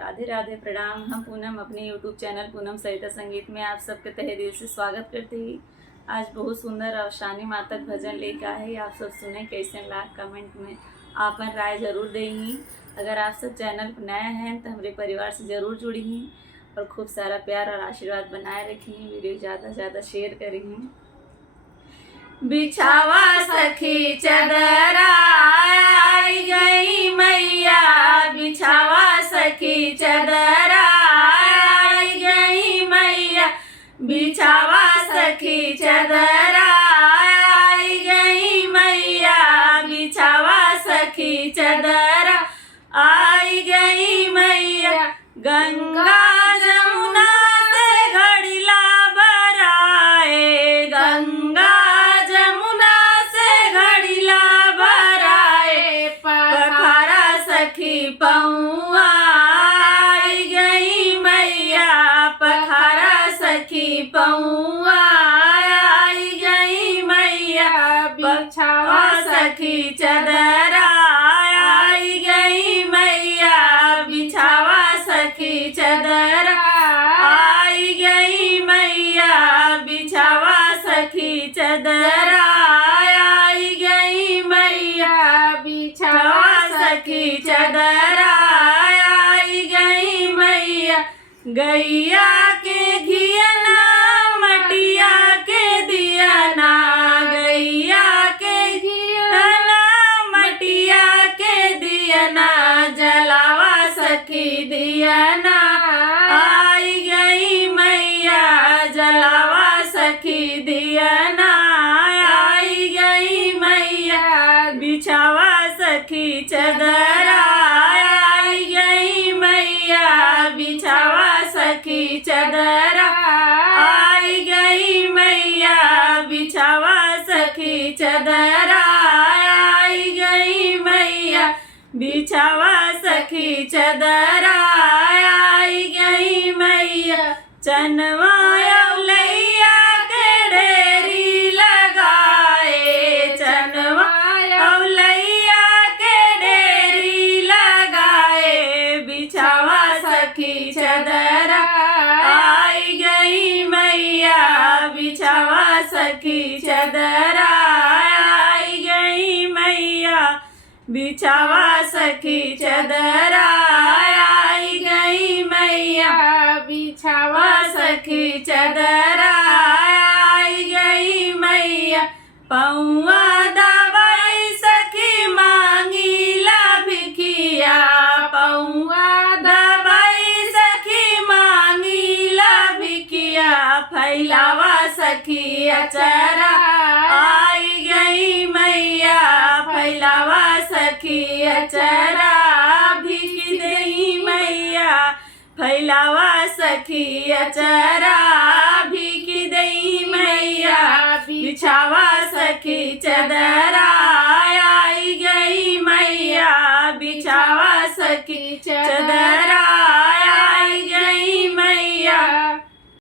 राधे राधे प्रणाम। हम पूनम अपने यूट्यूब चैनल पूनम सरिता संगीत में आप सबके तहे दिल से स्वागत करते ही आज बहुत सुंदर और शानी मातक भजन लेकर आए। आप सब सुने कैसे लाख कमेंट में आपन राय जरूर देंगी। अगर आप सब चैनल पर नए हैं तो हमारे परिवार से ज़रूर जुड़ी और खूब सारा प्यार और आशीर्वाद बनाए रखी। वीडियो ज़्यादा से ज़्यादा शेयर करेंगी। बिछावा सखी चदरा आई गई मैया, बिछावा सखी चदरा आई गई मैया, बिछावा सखी चदरा आई गई मैया, बिछावा सखी चदरा आई गई मैया। गंगा जमुना से घड़िला बराए, गंगा जमुना से घड़िला बराए, पखारा सखी पौआ आई गई मैया, पखारा सखी पौआ आई गई मैया, बिछावा सखी चदरा आई गई मैया, बिछावा सखी चदरा आई गई मैया, बिछावा सखी चदरा आई गई मैया, बिछावा सखी चदरा आई गई मैया। गैया के घियना मटिया के दियना, गैया के घियना मटिया के दियना, जलावा सखी दियना आई गई मैया, जलावा सखी दियना आई गई मैया, बिछावा सखी चदरा आई गई मैया, बिछावा सखी चदरा आई गई मैया, बिछावा सखी चदरा आई गई मैया, बिछावा सखी चदरा आई गई मैया। चनवा औलैया के ढेरी लगाए, चनवा औलैया के ढेरी लगाए, बिछावा सखी चदरा आई गई मैया, बिछावा सखी चदरा आई गई मैया, बिछावा सखी चदरा आई गई मैया, बिछावा सखी चदरा आई गई मैया। पौआ दवाई सखी मांगीला भिखिया, पौआ दवाई सखी मांगीला भिखिया, फैलावा सखी अचरा आई गई मैया, फैलावा सखी अचरा भिख देई मैया, फैलावा सखी अचरा भिख देई मैया, बिछावा सखी चदरा आई गई मैया, बिछावा सखी चदरा